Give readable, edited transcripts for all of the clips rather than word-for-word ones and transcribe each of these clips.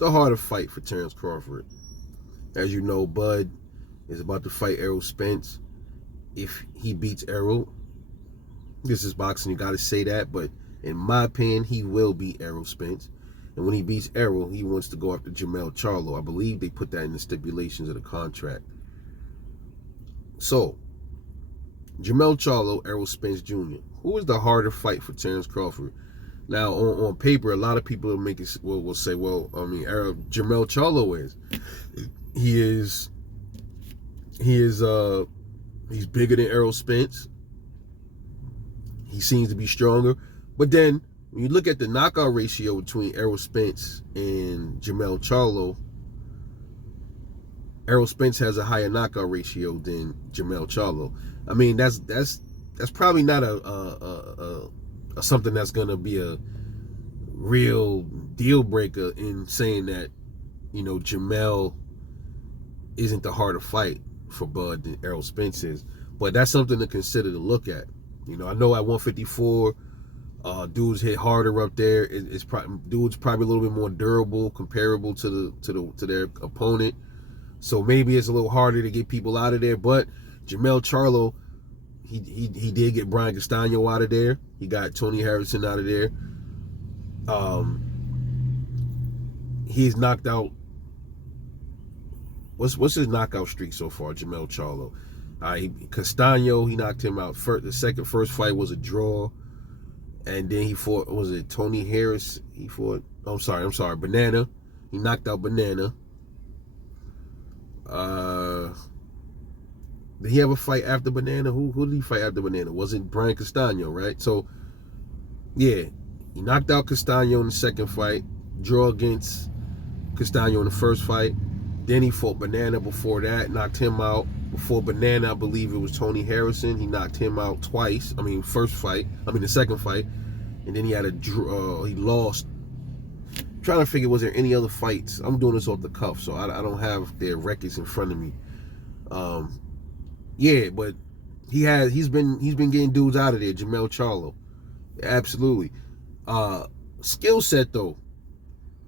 the harder fight for Terence Crawford? As you know, Bud is about to fight Errol Spence. If he beats Errol, this is boxing, you got to say that, but in my opinion, he will beat Errol Spence. And when he beats Errol, he wants to go after Jermell Charlo. I believe they put that in the stipulations of the contract. So, Jermell Charlo, Errol Spence Jr. Who is the harder fight for Terence Crawford? Now, on paper, a lot of people will say, well, I mean, Jermell Charlo is. He's bigger than Errol Spence. He seems to be stronger. But then, when you look at the knockout ratio between Errol Spence and Jermell Charlo, Errol Spence has a higher knockout ratio than Jermell Charlo. I mean, that's probably not a something that's gonna be a real deal breaker in saying that, you know, Jermell isn't the harder fight for Bud than Errol Spence is. But that's something to consider to look at. You know, I know at 154, dudes hit harder up there. Dude's probably a little bit more durable, comparable to their opponent. So maybe it's a little harder to get people out of there. But Jermell Charlo, he did get Brian Castano out of there. He got Tony Harrison out of there. He's knocked out. What's his knockout streak so far, Jermell Charlo? Castano, he knocked him out. The first fight was a draw. And then he fought, was it Tony Harris? He fought, I'm sorry, Banana. He knocked out Banana. Did he have a fight after Banana? Who did he fight after Banana? Was it Brian Castano, right? So, yeah, he knocked out Castano in the second fight, draw against Castano in the first fight. Then he fought Banana before that, knocked him out. Before Banana, I believe it was Tony Harrison. He knocked him out twice. The second fight. And then he had a draw. He lost. I'm trying to figure, was there any other fights? I'm doing this off the cuff, so I don't have their records in front of me. Yeah, but he's been getting dudes out of there. Jermell Charlo, absolutely. Skill set though,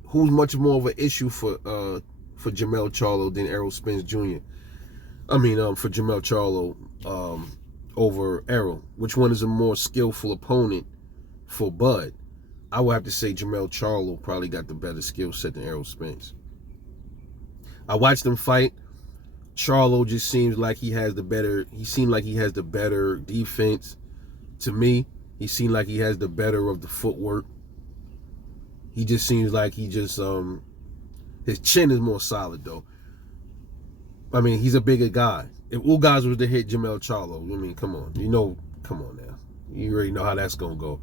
who's much more of an issue for Jermell Charlo than Errol Spence Jr. For Jermell Charlo over Errol. Which one is a more skillful opponent for Bud? I would have to say Jermell Charlo probably got the better skill set than Errol Spence. I watched them fight. Charlo just seems like he seemed like he has the better defense. To me, he seemed like he has the better of the footwork. He just seems like his chin is more solid though. I mean, he's a bigger guy. If Ugas was to hit Jermell Charlo, I mean, come on. Come on now. You already know how that's going to go.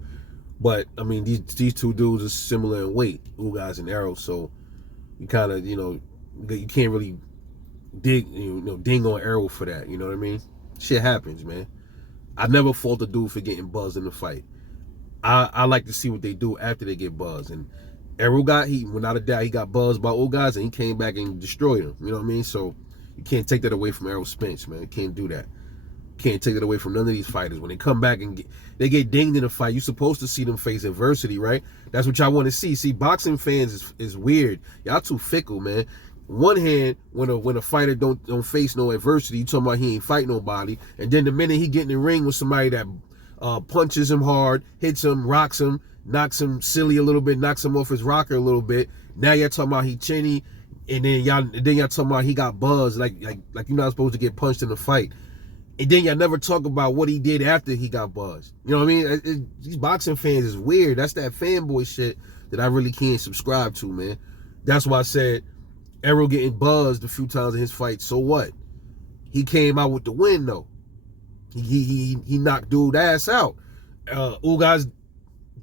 But, I mean, these two dudes are similar in weight, Ugas and Errol, so you kind of, you can't really ding on Errol for that, you know what I mean? Shit happens, man. I never fault a dude for getting buzzed in the fight. I like to see what they do after they get buzzed. And Errol without a doubt, he got buzzed by Ugas and he came back and destroyed him, you know what I mean? So, you can't take that away from Errol Spence, man. You can't do that. Can't take it away from none of these fighters. When they come back and they get dinged in a fight, you're supposed to see them face adversity, right? That's what y'all want to see. See, boxing fans is weird. Y'all too fickle, man. One hand, when a fighter don't face no adversity, you talking about he ain't fight nobody, and then the minute he get in the ring with somebody that punches him hard, hits him, rocks him, knocks him silly a little bit, knocks him off his rocker a little bit. Now y'all talking about he chinny. And then y'all talking about he got buzzed, like you're not supposed to get punched in a fight. And then y'all never talk about what he did after he got buzzed. You know what I mean? These boxing fans is weird. That's that fanboy shit that I really can't subscribe to, man. That's why I said Errol getting buzzed a few times in his fight. So what? He came out with the win though. He knocked dude ass out. Ugas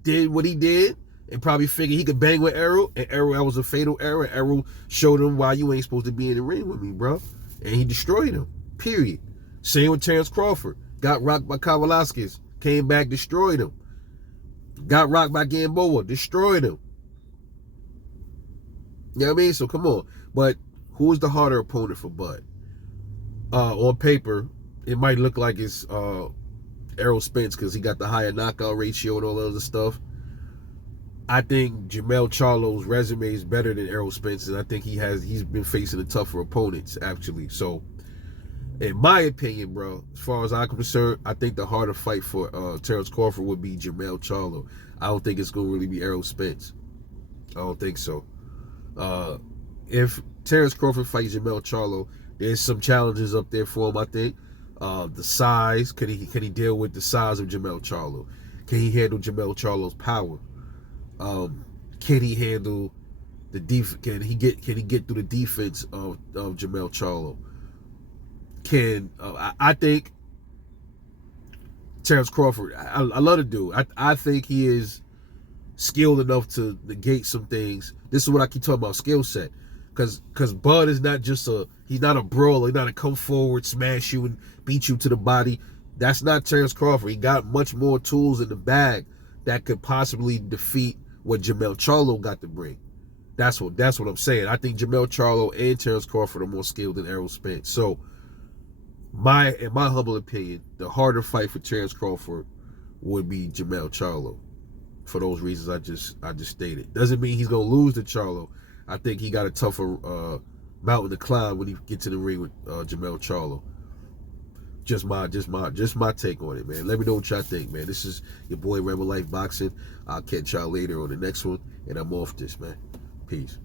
did what he did. And probably figured he could bang with Errol. And Errol, that was a fatal error. Errol showed him why you ain't supposed to be in the ring with me, bro. And he destroyed him. Period. Same with Terence Crawford. Got rocked by Kavaliauskas. Came back, destroyed him. Got rocked by Gamboa. Destroyed him. You know what I mean? So come on. But who is the harder opponent for Bud? On paper, it might look like it's Errol Spence because he got the higher knockout ratio and all that other stuff. I think Jermell Charlo's resume is better than Errol Spence, and I think he's been facing the tougher opponents actually. So, in my opinion, bro, as far as I'm concerned, I think the harder fight for Terence Crawford would be Jermell Charlo. I don't think it's gonna really be Errol Spence. I don't think so. If Terence Crawford fights Jermell Charlo, there's some challenges up there for him. I think the size. Can he deal with the size of Jermell Charlo? Can he handle Jermell Charlo's power? Can he handle the Can he get through the defense of Jermell Charlo? I think Terence Crawford. I love the dude. I think he is skilled enough to negate some things. This is what I keep talking about, skill set. Because Bud is not just he's not a brawler. He's not a come forward, smash you, and beat you to the body. That's not Terence Crawford. He got much more tools in the bag that could possibly defeat what Jermell Charlo got to bring. That's what I'm saying. I think Jermell Charlo and Terence Crawford are more skilled than Errol Spence. So, in my humble opinion, the harder fight for Terence Crawford would be Jermell Charlo. For those reasons I just stated. Doesn't mean he's gonna lose to Charlo. I think he got a tougher mountain to climb when he gets in the ring with Jermell Charlo. Just my take on it, man. Let me know what y'all think, man. This is your boy Rebel Life Boxing. I'll catch y'all later on the next one, and I'm off this, man. Peace.